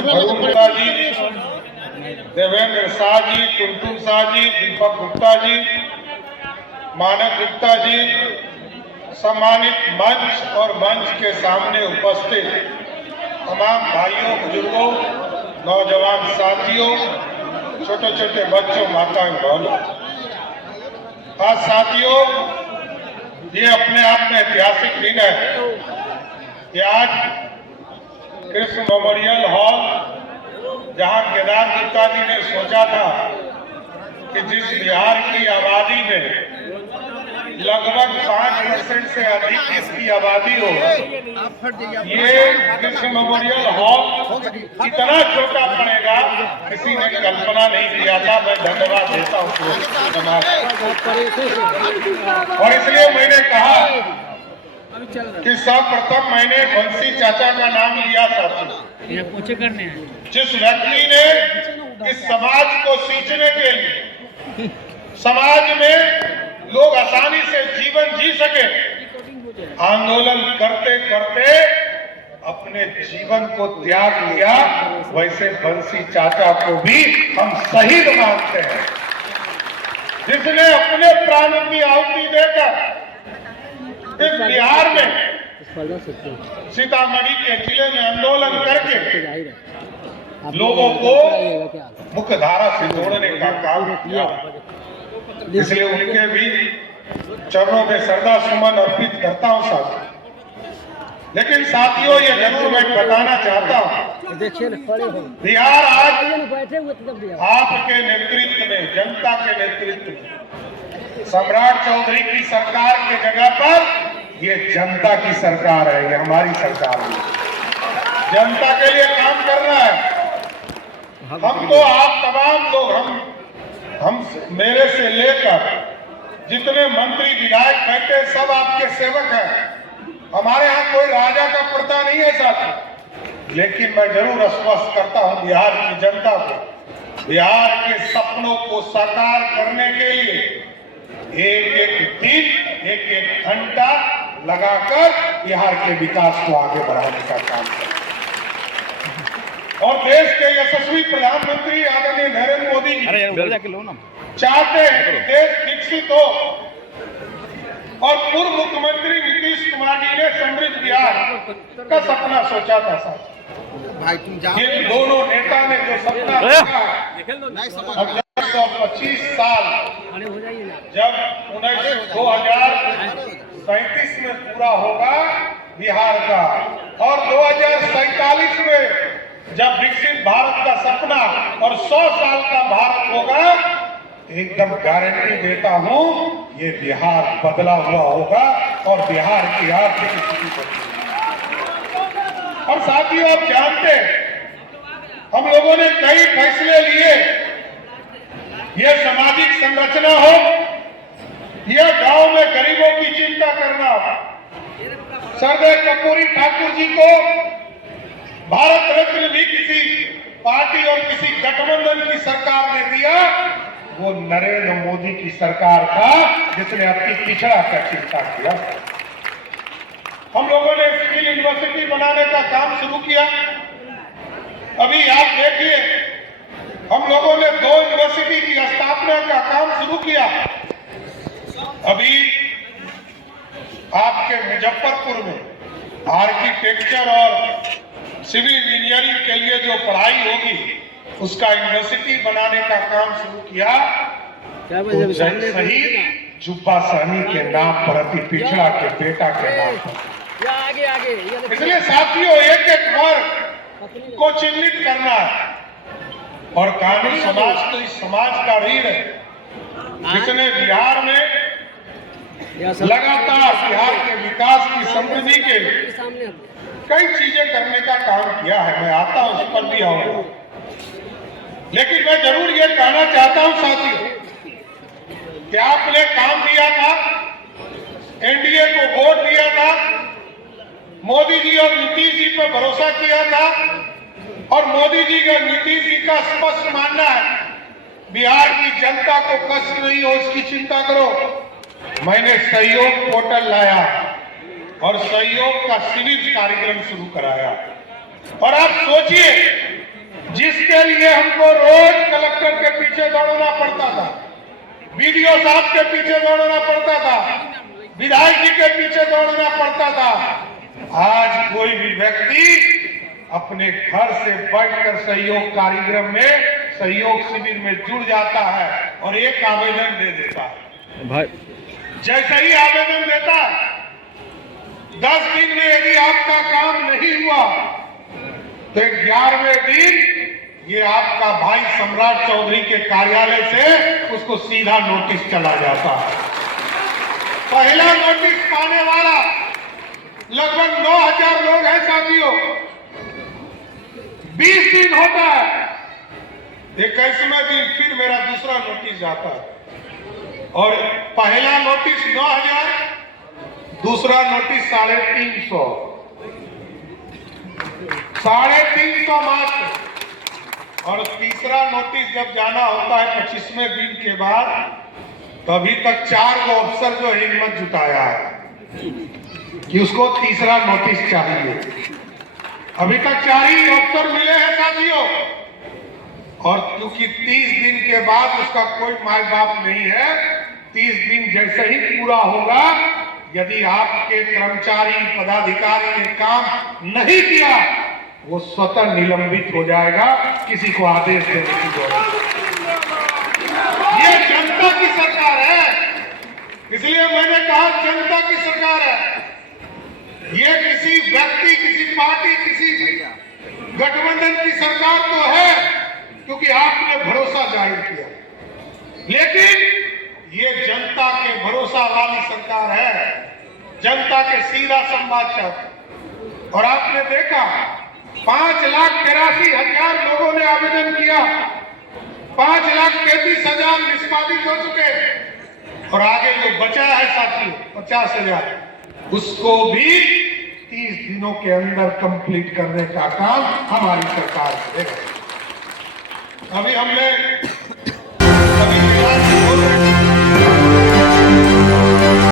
गुप्ता जी, देवेंद्र शाह जी, टुनटुन शाह जी, दीपक गुप्ता जी, मानक गुप्ता जी, सम्मानित मंच और मंच के सामने उपस्थित तमाम भाइयों, बुजुर्गों, नौजवान साथियों, छोटे छोटे बच्चों, माताएं, बहनों, आज साथियों, ये अपने आप में ऐतिहासिक दिन है कि आज कृष्ण मेमोरियल हॉल, जहां केदार गुप्ता जी ने सोचा था कि जिस बिहार की आबादी में लगभग 5% से अधिक इसकी आबादी हो, ये कृष्ण मेमोरियल हॉल इतना छोटा पड़ेगा, किसी ने कल्पना नहीं किया था। मैं धन्यवाद देता हूँ समाज, और इसलिए मैंने कहा कि सर्वप्रथम मैंने बंसी चाचा का नाम लिया था, जिस व्यक्ति ने इस समाज को सींचने के लिए, समाज में लोग आसानी से जीवन जी सके, आंदोलन करते करते अपने जीवन को त्याग दिया, वैसे बंसी चाचा को भी हम शहीद मानते हैं, जिसने अपने प्राण की आहुति देकर इस बिहार में सीतामढ़ी के जिले में आंदोलन करके लोगों को मुख्य धारा से जोड़ने का काम किया। इसलिए उनके भी चरणों में श्रद्धा सुमन अर्पित करता हूं साथियों। लेकिन साथियों, ये जरूर मैं बताना चाहता हूं, बिहार आज आपके नेतृत्व में, जनता के नेतृत्व में, सम्राट चौधरी की सरकार के जगह पर ये जनता की सरकार है, ये हमारी सरकार है, जनता के लिए काम कर रहा है। हम तो आप तमाम लोग, हम मेरे से लेकर जितने मंत्री विधायक बैठे सब आपके सेवक हैं। हमारे यहाँ कोई राजा का प्रथा नहीं है साथी, लेकिन मैं जरूर आश्वस्त करता हूँ बिहार की जनता को, बिहार के सपनों को साकार करने के लिए एक एक दिन, एक एक घंटा लगाकर बिहार के विकास को आगे बढ़ाने का काम करें। और देश के यशस्वी प्रधानमंत्री आदरणीय नरेंद्र मोदी जी चाहते हैं कि देश विकसित हो, और पूर्व मुख्यमंत्री नीतीश कुमार जी ने समृद्ध बिहार का सपना सोचा था साथ। ये दोनों नेता ने जो सपना देखा, अब 25 साल जब 2037 में पूरा होगा बिहार का, और 2047 में जब विकसित भारत का सपना और 100 साल का भारत होगा, एकदम गारंटी देता हूं, ये बिहार बदला हुआ होगा और बिहार की आर्थिक स्थिति बदलेगी। और साथियों, आप जानते हैं हम लोगों ने कई फैसले लिए, ये सामाजिक संरचना हो, यह गांव में गरीबों की चिंता करना। सरदार कर्पूरी ठाकुर जी को भारत रत्न भी किसी पार्टी और किसी गठबंधन की सरकार ने दिया, वो नरेंद्र मोदी की सरकार था जिसने अपनी पिछड़ा का चिंता किया। हम लोगों ने स्किल यूनिवर्सिटी बनाने का काम शुरू किया। अभी आप देखिए, हम लोगों ने 2 यूनिवर्सिटी की स्थापना का काम शुरू किया। अभी आपके मुजफ्फरपुर में आर्किटेक्चर और सिविल इंजीनियरिंग के लिए जो पढ़ाई होगी, उसका यूनिवर्सिटी बनाने का काम शुरू किया। तो शहीद जुब्बा सहनी के नाम पर, अति पिछड़ा के बेटा के नाम पर। इसलिए साथियों, एक एक वर्ग को चिन्हित करना है, और कानून समाज तो इस समाज का रीढ़ है, जिसने बिहार में लगातार बिहार के विकास की समृद्धि के कई चीजें करने का काम किया है। मैं आता हूं, उस पर भी आऊंगा, लेकिन मैं जरूर ये कहना चाहता हूं साथियों कि आपने काम दिया था, एनडीए को वोट दिया था, मोदी जी और नीतीश जी पर भरोसा किया था, और मोदी जी का नीतीश जी का स्पष्ट मानना है बिहार की जनता को कष्ट नहीं हो, इसकी चिंता करो। मैंने सहयोग पोर्टल लाया और सहयोग का सिविल कार्यक्रम शुरू कराया, और आप सोचिए लिए हमको रोज कलेक्टर के पीछे दौड़ना पड़ता था, बीडीओ साहब के पीछे दौड़ना पड़ता था, विधायक जी के पीछे दौड़ना पड़ता था। आज कोई भी व्यक्ति अपने घर से बैठकर सहयोग कार्यक्रम में, सहयोग शिविर में जुड़ जाता है और एक आवेदन दे देता है। भाई जैसे ही आवेदन देता, 10 दिन में यदि आपका काम नहीं हुआ तो 11वें दिन ये आपका भाई सम्राट चौधरी के कार्यालय से उसको सीधा नोटिस चला जाता है। पहला नोटिस पाने वाला लगभग 9000 लोग हैं साथियों। 20 दिन होता है, 21वें दिन फिर मेरा दूसरा नोटिस जाता है और पहला नोटिस 9000, दूसरा नोटिस 350, 350 मात्र। और तीसरा नोटिस जब जाना होता है 25वें दिन के बाद, तो अभी तक 4 गो अफसर जो हिम्मत जुटाया है कि उसको तीसरा नोटिस चाहिए। अभी तक 4 ही अफसर मिले हैं साथियों, और क्योंकि 30 दिन के बाद उसका कोई माय बाप नहीं है, 30 दिन जैसे ही पूरा होगा, यदि आपके कर्मचारी पदाधिकारी ने काम नहीं किया, वो स्वतः निलंबित हो जाएगा, किसी को आदेश देने की जरूरत नहीं। ये जनता की सरकार है, इसलिए मैंने कहा जनता की सरकार है। ये किसी व्यक्ति, किसी पार्टी, किसी गठबंधन की सरकार तो है क्योंकि आपने भरोसा जाहिर किया, लेकिन ये जनता के भरोसा वाली सरकार है, जनता के सीधा संवाद चाहती। और आपने देखा 5,83,000 लोगों ने आवेदन किया, 5,33,000 निष्पादित हो चुके, और आगे जो बचा है साथियों 50,000, उसको भी 30 दिनों के अंदर कंप्लीट करने का काम हमारी सरकार करेगा। अभी हमने